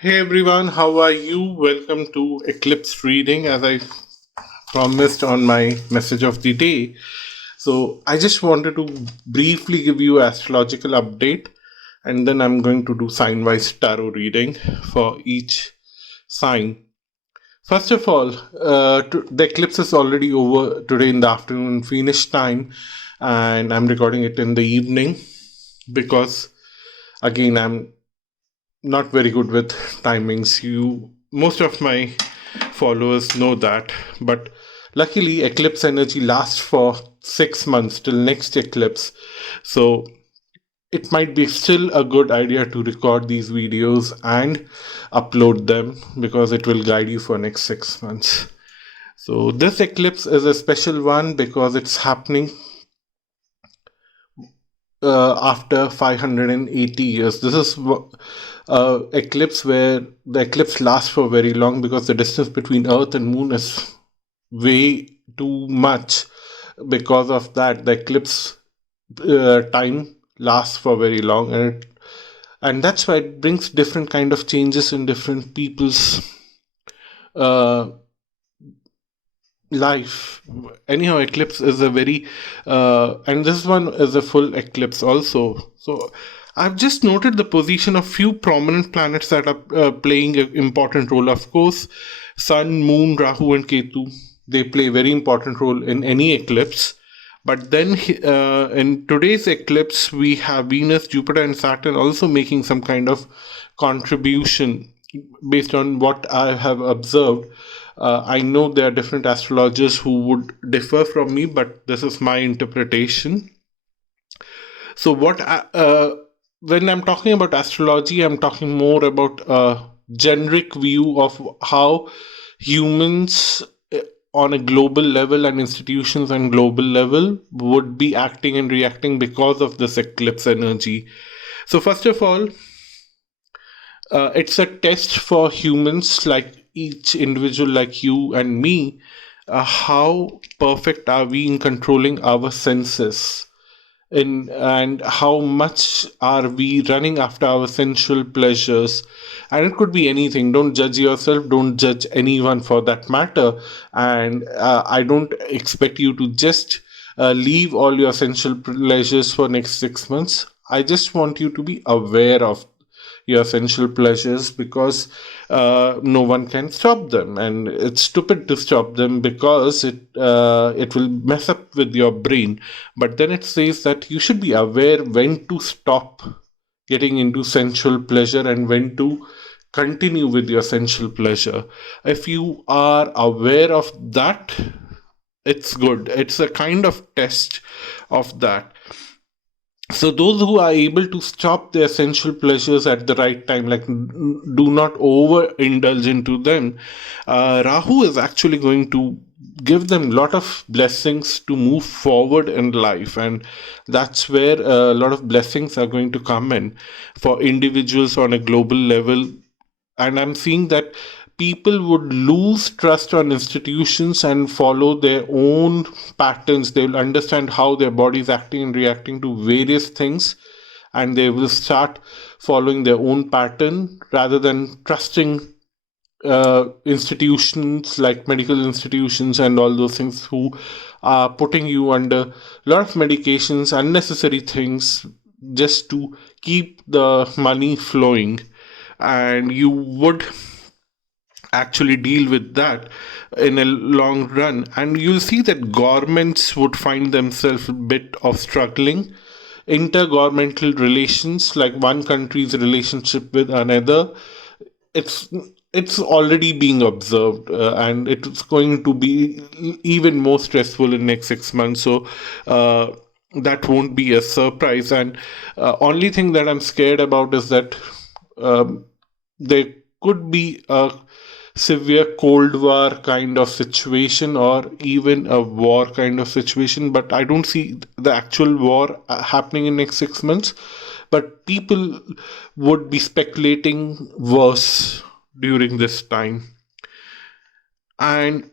Hey everyone, how are you? Welcome to Eclipse reading as I promised on my message of the day. So, I just wanted to briefly give you astrological update and then I'm going to do sign wise tarot reading for each sign. First of all, the eclipse is already over today in the afternoon Phoenix time, and I'm recording it in the evening because again I'm not very good with timings. Most of my followers know that, but luckily eclipse energy lasts for 6 months till next eclipse. So it might be still a good idea to record these videos and upload them because it will guide you for next 6 months. So this eclipse is a special one because it's happening after 580 years. This is eclipse where the eclipse lasts for very long because the distance between Earth and Moon is way too much. Because of that, the eclipse time lasts for very long, and that's why it brings different kind of changes in different people's uh, life. Anyhow, eclipse is a very and this one is a full eclipse also. So I've just noted the position of few prominent planets that are playing an important role. Of course, Sun, Moon, Rahu, and Ketu, they play a very important role in any eclipse. But then in today's eclipse, we have Venus, Jupiter, and Saturn also making some kind of contribution based on what I have observed. I know there are different astrologers who would differ from me, but this is my interpretation. So, when I'm talking about astrology, I'm talking more about a generic view of how humans on a global level and institutions on global level would be acting and reacting because of this eclipse energy. So, first of all, it's a test for humans like each individual like you and me. How perfect are we in controlling our senses, and how much are we running after our sensual pleasures? And it could be anything. Don't judge yourself, don't judge anyone for that matter. And I don't expect you to just leave all your sensual pleasures for next 6 months. I just want you to be aware of your sensual pleasures because no one can stop them, and it's stupid to stop them because it will mess up with your brain. But then it says that you should be aware when to stop getting into sensual pleasure and when to continue with your sensual pleasure. If you are aware of that, it's good. It's a kind of test of that. So those who are able to stop their sensual pleasures at the right time, like do not overindulge into them, Rahu is actually going to give them a lot of blessings to move forward in life, and that's where a lot of blessings are going to come in for individuals on a global level. And I'm seeing that people would lose trust on institutions and follow their own patterns. They will understand how their body is acting and reacting to various things, and they will start following their own pattern rather than trusting institutions like medical institutions and all those things who are putting you under a lot of medications, unnecessary things, just to keep the money flowing. And you would actually deal with that in a long run, and you'll see that governments would find themselves a bit of struggling. Intergovernmental relations, like one country's relationship with another, it's it's already being observed, and it's going to be even more stressful in next 6 months. So that won't be a surprise. And only thing that I'm scared about is that um, there could be a severe cold war kind of situation or even a war kind of situation, but I don't see the actual war happening in next 6 months. But people would be speculating worse during this time. And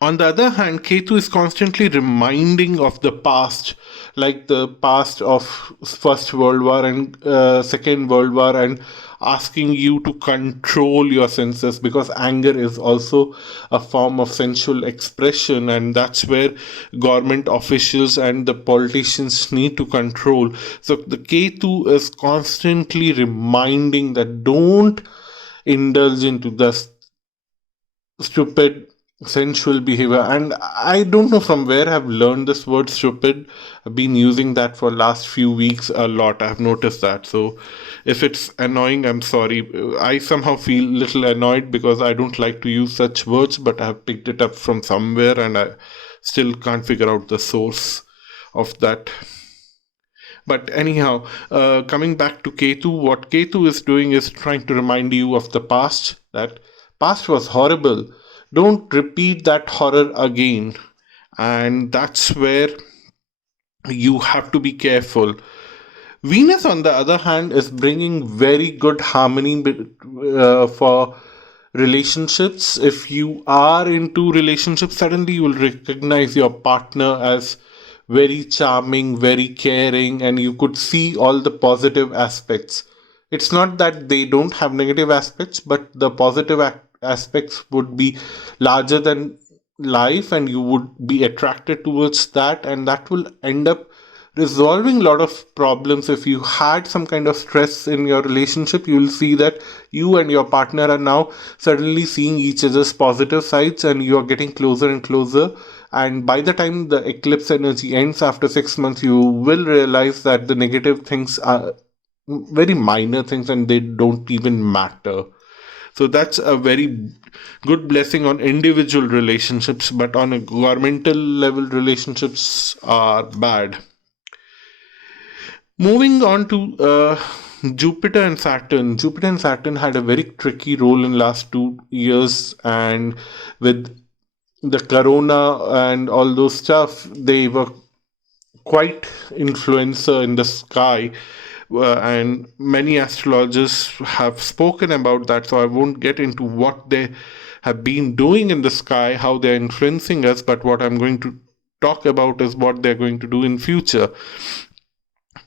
on the other hand, Ketu is constantly reminding of the past, like the past of First World War and Second World War, and asking you to control your senses, because anger is also a form of sensual expression, and that's where government officials and the politicians need to control. So the Ketu is constantly reminding that don't indulge into the stupid sensual behavior. And I don't know from where I've learned this word stupid. I've been using that for last few weeks a lot. I've noticed that. So if it's annoying, I'm sorry. I somehow feel little annoyed because I don't like to use such words, but I've picked it up from somewhere and I still can't figure out the source of that. But anyhow, coming back to Ketu, what Ketu is doing is trying to remind you of the past, that past was horrible. Don't repeat that horror again. And that's where you have to be careful. Venus, on the other hand, is bringing very good harmony for relationships. If you are into relationships, suddenly you will recognize your partner as very charming, very caring, and you could see all the positive aspects. It's not that they don't have negative aspects, but the positive aspects would be larger than life, and you would be attracted towards that, and that will end up resolving a lot of problems. If you had some kind of stress in your relationship, you will see that you and your partner are now suddenly seeing each other's positive sides, and you are getting closer and closer. And by the time the eclipse energy ends after 6 months, you will realize that the negative things are very minor things and they don't even matter. So that's a very good blessing on individual relationships, but on a governmental level, relationships are bad. Moving on to Jupiter and Saturn. Jupiter and Saturn had a very tricky role in last 2 years, and with the corona and all those stuff, they were quite influencer in the sky. And many astrologers have spoken about that, so I won't get into what they have been doing in the sky, how they're influencing us, but what I'm going to talk about is what they're going to do in future.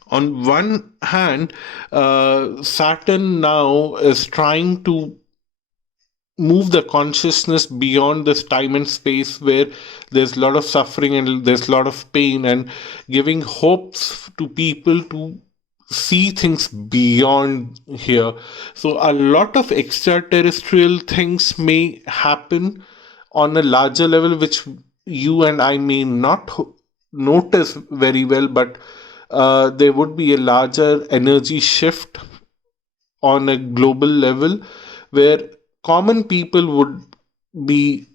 On one hand, Saturn now is trying to move the consciousness beyond this time and space where there's a lot of suffering and there's a lot of pain, and giving hopes to people to see things beyond here. So a lot of extraterrestrial things may happen on a larger level, which you and I may not notice very well, but there would be a larger energy shift on a global level where common people would be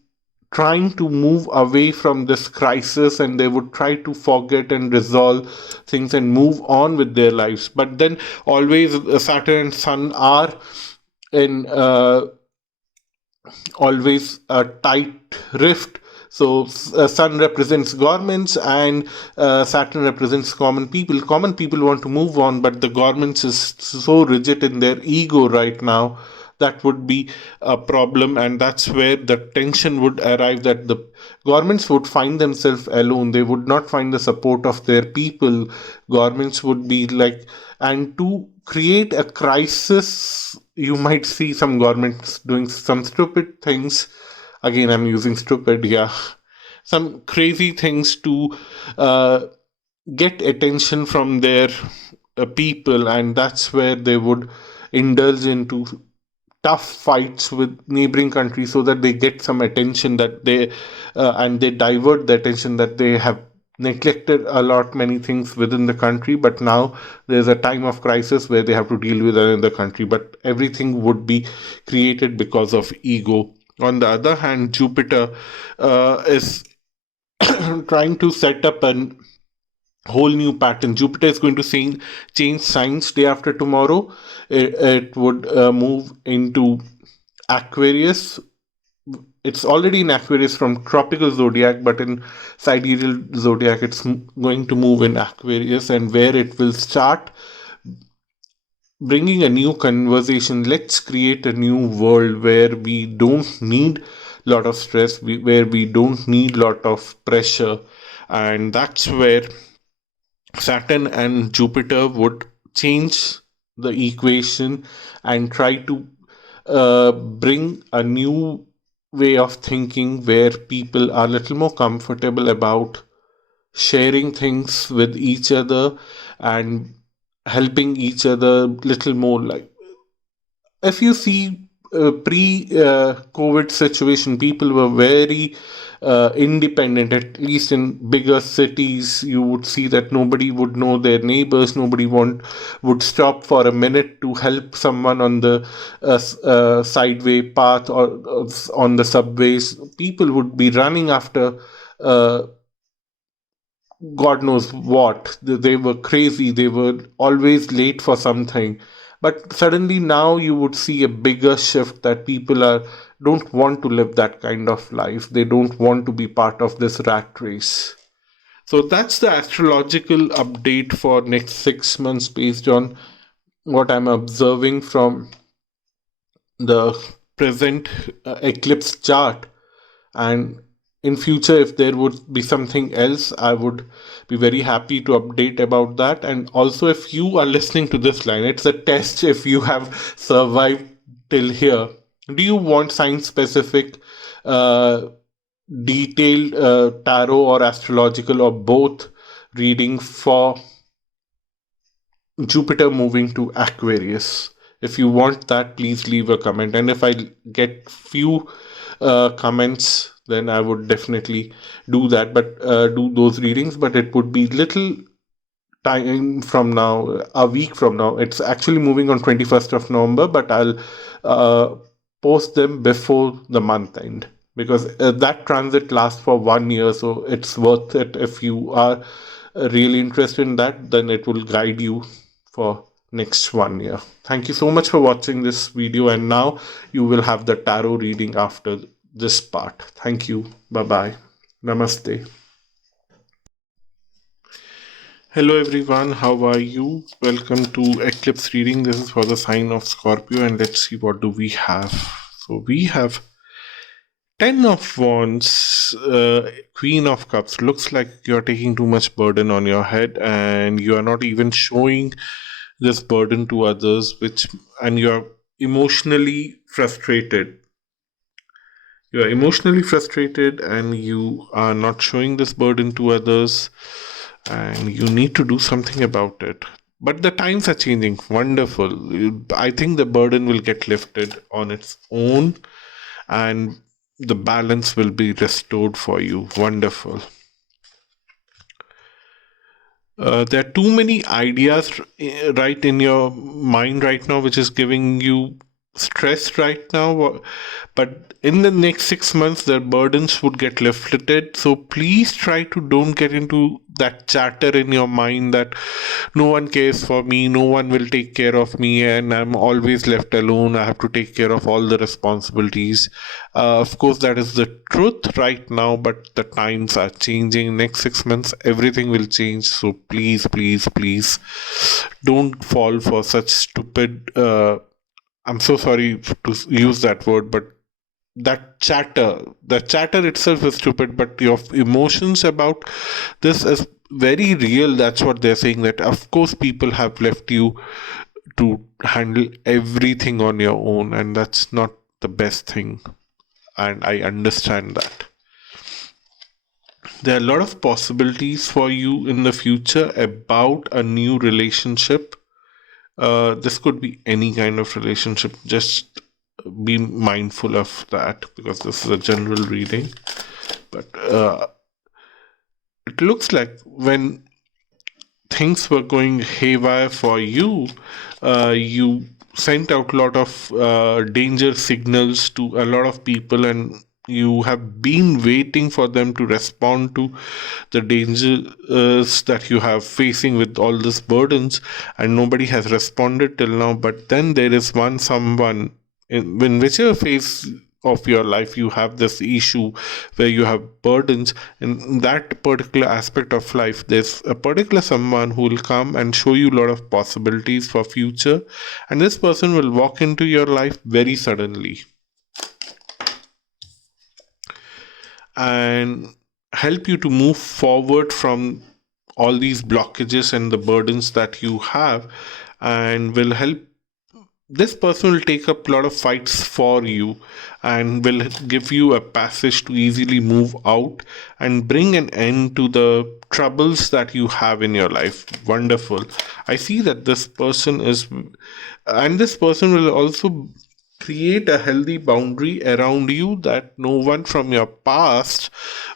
trying to move away from this crisis, and they would try to forget and resolve things and move on with their lives. But then always Saturn and Sun are in always a tight rift. So Sun represents governments, and Saturn represents common people. Common people want to move on, but the governments is so rigid in their ego right now. That would be a problem, and that's where the tension would arrive, that the governments would find themselves alone. They would not find the support of their people. Governments would be like, and to create a crisis, you might see some governments doing some stupid things. Again, I'm using stupid, yeah. Some crazy things to get attention from their people, and that's where they would indulge into tough fights with neighboring countries so that they get some attention, that they and they divert the attention, that they have neglected a lot many things within the country, but now there's a time of crisis where they have to deal with another country, but everything would be created because of ego. On the other hand, Jupiter is trying to set up an whole new pattern. Jupiter is going to change signs day after tomorrow. It would move into Aquarius. It's already in Aquarius from tropical zodiac, but in sidereal zodiac, it's going to move in Aquarius, and where it will start bringing a new conversation. Let's create a new world where we don't need a lot of stress, where we don't need a lot of pressure, and that's where Saturn and Jupiter would change the equation and try to bring a new way of thinking where people are a little more comfortable about sharing things with each other and helping each other little more. Like if you see pre COVID situation, people were very independent. At least in bigger cities, you would see that nobody would know their neighbors. Nobody would stop for a minute to help someone on the sideway path or on the subways. People would be running after uh, God knows what. They were crazy. They were always late for something. But suddenly now you would see a bigger shift that people are don't want to live that kind of life. They don't want to be part of this rat race. So that's the astrological update for next 6 months based on what I'm observing from the present eclipse chart. And in future, if there would be something else, I would be very happy to update about that. And also, if you are listening to this line, it's a test if you have survived till here. Do you want science specific uh, detailed tarot or astrological or both reading for Jupiter moving to Aquarius? If you want that, please leave a comment. And if I get few comments, then I would definitely do that. But do those readings. But it would be little time from now, a week from now. It's actually moving on 21st of November, but I'll uh, post them before the month end because that transit lasts for 1 year, so it's worth it. If you are really interested in that, then it will guide you for next 1 year. Thank you so much for watching this video, and now you will have the tarot reading after this part. Thank you. Bye bye. Namaste. Hello everyone, how are you? Welcome to Eclipse reading. This is for the sign of Scorpio, and let's see what do we have. So we have Ten of Wands, Queen of Cups. Looks like you're taking too much burden on your head, and you are not even showing this burden to others, and you're emotionally frustrated. You are emotionally frustrated, and you are not showing this burden to others, and you need to do something about it. But the times are changing. Wonderful. I think the burden will get lifted on its own, and the balance will be restored for you. Wonderful. There are too many ideas right in your mind right now, which is giving you stress right now. But in the next 6 months, the burdens would get lifted. So please try to don't get into that chatter in your mind that no one cares for me, no one will take care of me, and I'm always left alone. I have to take care of all the responsibilities. Of course, that is the truth right now, but the times are changing. Next 6 months, everything will change. So please, please, please don't fall for such stupid. I'm so sorry to use that word, but the chatter itself is stupid, but your emotions about this is very real. That's what they're saying, that of course people have left you to handle everything on your own, and that's not the best thing, and I understand that. There are a lot of possibilities for you in the future about a new relationship. This could be any kind of relationship. Just be mindful of that because this is a general reading. But it looks like when things were going haywire for you, you sent out a lot of danger signals to a lot of people, and you have been waiting for them to respond to the dangers that you have facing with all these burdens, and nobody has responded till now. But then there is someone in whichever phase of your life you have this issue where you have burdens in that particular aspect of life. There's a particular someone who will come and show you a lot of possibilities for future, and this person will walk into your life very suddenly and help you to move forward from all these blockages and the burdens that you have, and will help. This person will take up a lot of fights for you and will give you a passage to easily move out and bring an end to the troubles that you have in your life. Wonderful. I see that this person is, and this person will also create a healthy boundary around you, that no one from your past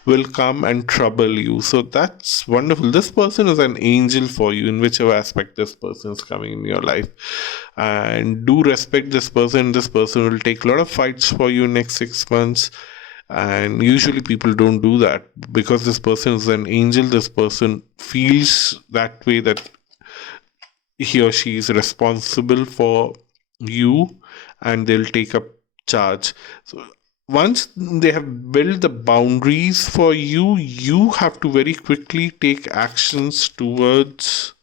will come and trouble you. So that's wonderful. This person is an angel for you in whichever aspect this person is coming in your life. And do respect this person. This person will take a lot of fights for you next 6 months. And usually people don't do that because this person is an angel. This person feels that way, that he or she is responsible for you, and they'll take up charge. So once they have built the boundaries for you, you have to very quickly take actions towards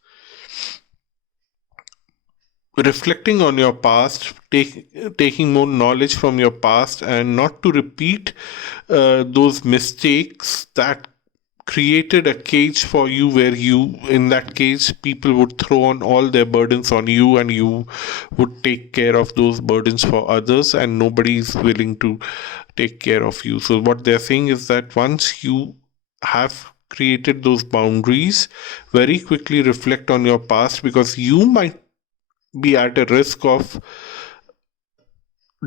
reflecting on your past, taking more knowledge from your past, and not to repeat those mistakes that created a cage for you, where you, in that cage, people would throw on all their burdens on you, and you would take care of those burdens for others, and nobody is willing to take care of you. So what they're saying is that once you have created those boundaries, very quickly reflect on your past, because you might be at a risk of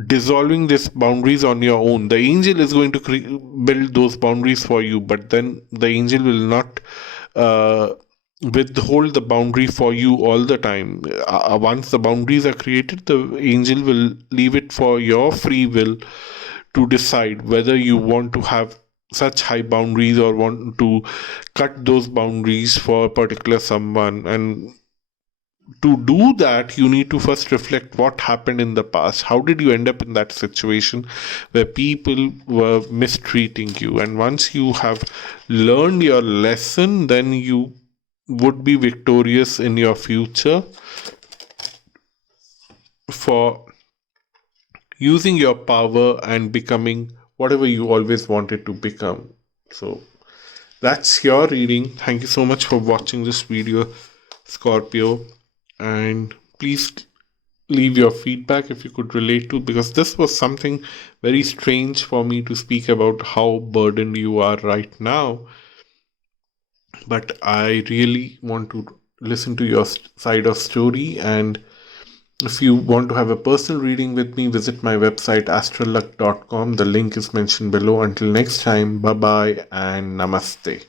dissolving these boundaries on your own. The angel is going to build those boundaries for you, but then the angel will not withhold the boundary for you all the time. Once the boundaries are created, the angel will leave it for your free will to decide whether you want to have such high boundaries or want to cut those boundaries for a particular someone. And to do that, you need to first reflect what happened in the past. How did you end up in that situation where people were mistreating you? And once you have learned your lesson, then you would be victorious in your future for using your power and becoming whatever you always wanted to become. So that's your reading. Thank you so much for watching this video, Scorpio. And please leave your feedback if you could relate to, because this was something very strange for me to speak about, how burdened you are right now. But I really want to listen to your side of story. And if you want to have a personal reading with me, visit my website astralluck.com. The link is mentioned below. Until next time, bye bye and namaste.